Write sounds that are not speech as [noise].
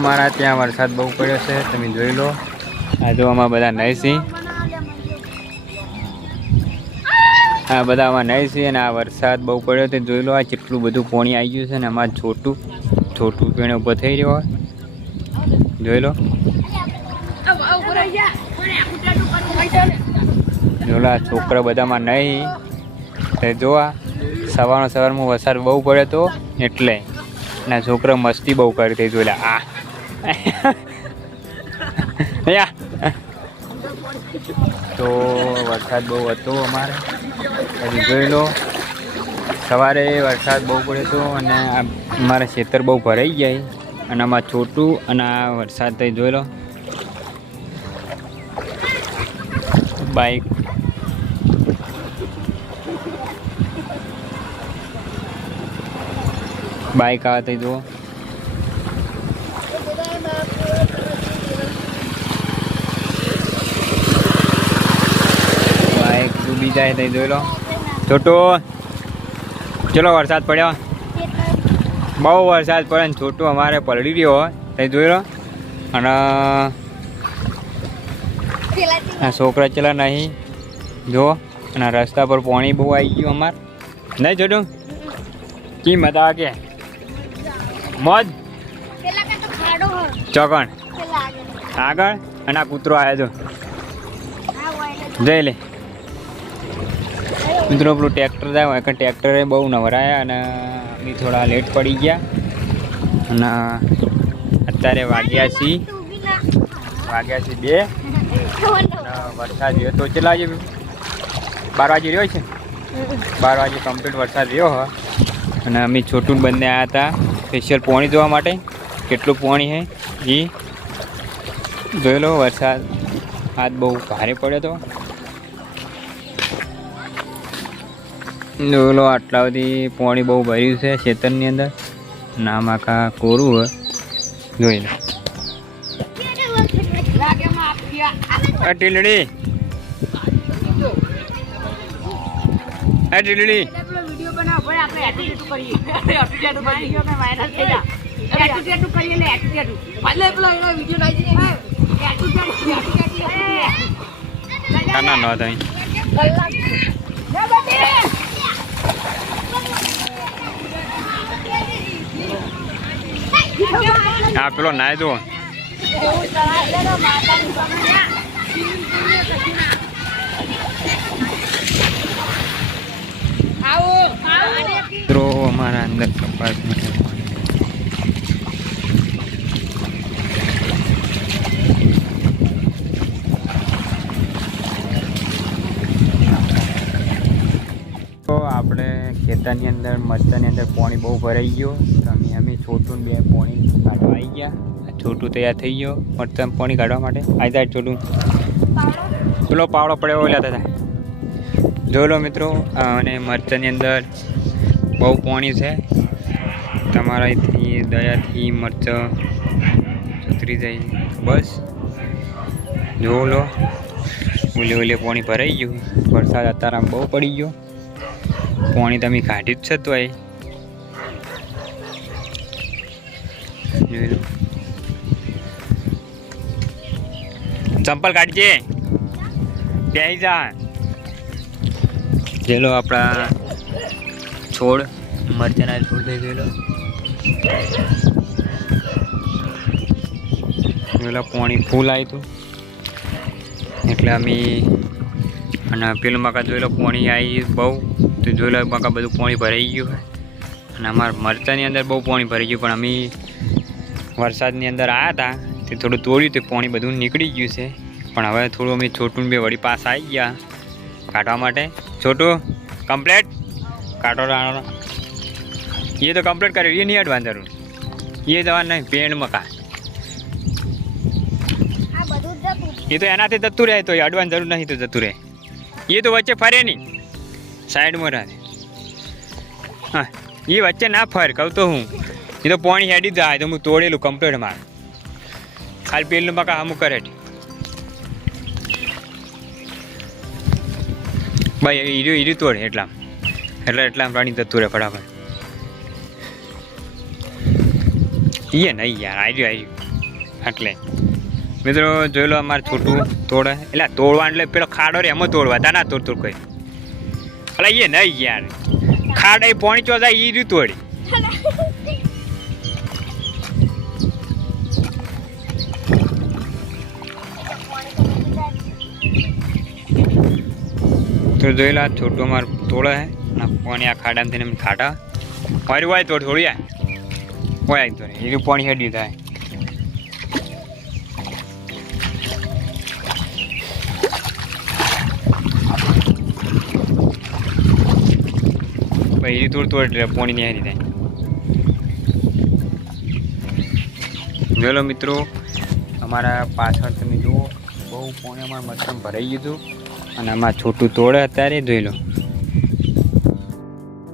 અમારા ત્યાં વરસાદ બહુ પડ્યો છે, તમે જોઈ લો. આ જો આમાં બધા સિંહ. આ બધા આમાં નહીસી અને આ વરસાદ બહુ પડ્યો તે જોઈ લો આ કેટલું બધું પોણી આવી ગયું છે ને આમાં છોટું છોટું પેણે ઊભો થઈ રહ્યો જોઈ લો. જોઈ લો, આ છોકરા બધામાં નહીં તે જોવા સવારનો સવારમાં વરસાદ બહુ પડ્યો તો, એટલે. ના છોકરો મસ્તી બહુ કરી હતી જોઈ લે, આ. [laughs] તો વરસાદ બહુ હતો અમારે. પછી જોઈ લો. સવારે વરસાદ બહુ પડ્યો હતો અને અમારા ખેતર બહુ ભરાઈ જાય અને આમાં છોટું અને આ વરસાદ થઈ જોઈ લો. બાઈક. બાઈક આવે તો જુઓ. ડૂબી જાય તો જોઈ લો. છોટું ચલો વરસાદ પડ્યો? બહુ વરસાદ પડે ને છોટું અમારે પલળી રહ્યો હોય તો જોઈ લો. અને આ છોકરા ચલા નહીં જો અને રસ્તા પર પાણી બહુ આવી ગયું અમાર. નહીં છોટું? કી મજા કે? મોજ? ચોકણ. આગળ? અને આ કૂતરો આવ્યો તો જઈ લે. મિત્રો, પેલું ટ્રેક્ટર થાય એક ટ્રેક્ટરે બહુ નવરાયા અને અમે થોડા લેટ પડી ગયા. અને અત્યારે વાગ્યા છીએ. વાગ્યા છીએ બે. વરસાદ રહ્યો. તો ચલા વાગે બાર વાગે રહ્યો છે? બાર વાગે કમ્પ્લીટ વરસાદ રહ્યો, હ. અને અમે છોટું બંને આવ્યા હતા સ્પેશિયલ પોણી જોવા માટે. કેટલું પોણી છે એ જોયેલો વરસાદ. આજ બહુ ભારે પડ્યો હતો જોઈ લો આટલા બધી પોણી બહુ ભર્યું છે ખેતરની અંદર. નામ આખા કોરું હોય જોઈ લો. ટીલડી. ના નો ના. આ પેલો નાય દો મિત્રો અમારા અંદર કપાસ તો આપણે ખેતરની અંદર, મરચાની અંદર પાણી બહુ ભરાઈ ગયું. તો અમે અમે છોટું બે પાણી કાઢવા આવી ગયા. છોટું તૈયાર થઈ ગયો મરચાં પાણી કાઢવા માટે. આવી જાય છોટું. પેલો પાવડો પડ્યો ઓલા હતા જોઈ લો મિત્રો અને મરચાંની અંદર બહુ પાણી છે. તમારાથી દયાથી મરચાં સુધરી જાય. બસ. જોવો લો. ઓલે ઓલે પાણી ભરાઈ ગયું. વરસાદ અત્યારે બહુ પડી ગયો. પાણી તમે કાઢી જ છે તો એ. ચંપલ કાઢજે. ત્યાં જા. જેલો આપણા છોડ, મરચાના છોડ થઈ ગયેલો પેલા પાણી ફૂલ આવ્યું હતું એટલે અમે, અને પેલું મકા જોયેલો પાણી આવી બહુ. તો જોઈ લો મકા બધું પાણી ભરાઈ ગયું છે. અને અમારા મરચાની અંદર બહુ પાણી ભરાઈ ગયું પણ અમે વરસાદની અંદર આવ્યા હતા તે થોડું તોડ્યું તે પાણી બધું નીકળી ગયું છે. પણ હવે થોડું અમે છોટું બે વળી પાસ આવી ગયા કાઢવા માટે. છોટું કમ્પ્લેટ કાઢો એ તો કમ્પ્લેટ કર્યું એ નહીં અડવાનું જરૂર એ દવા નહીં પેણ મકા. એ તો એનાથી જતું રહે તો અડવાની જરૂર નહીં તો જતું રહે. એ તો વચ્ચે ફરે નહીં. સાઈડમાં રાખે હા એ વચ્ચે ના ફર, કહું તો હું. એ તો પાણી હેડી જાય, તો હું તોડેલું કમ્પ્લીટ માર. ખાલી પેલું મકા અમુક કરે ભાઈ હીર્યું હીરું તોડે એટલા. એટલે એટલા પ્રાણી જતું રહે ફટાફટ. એ નહીં યાર આવ્યું આવ્યું એટલે. મિત્રો, જોઈ લો અમારે છોટું તોડે. એટલે તોડવા એટલે પેલો ખાડો રે, એમાં તોડવા, તા ના તોડ તોડ કઈ. એટલે એ નહીં યાર. ખાડ પોણીચો જાય એ રીત વળી. તો જોઈ છોટું તોડે હે. અને પાણી આ ખાડા થઈને એમ ખાડા. મારી હોય તો થોડી આ. હોય તો એનું પાણી હેડી થાય. તોડ એટલે પાણી નહીં હેરી થાય. મિત્રો, અમારા પાછળ તમે જુઓ, બહુ પોણે અમારા મરચાં ભરાઈ ગયું હતું. અને આમાં છોટું તોડે અત્યારે જોઈ લો.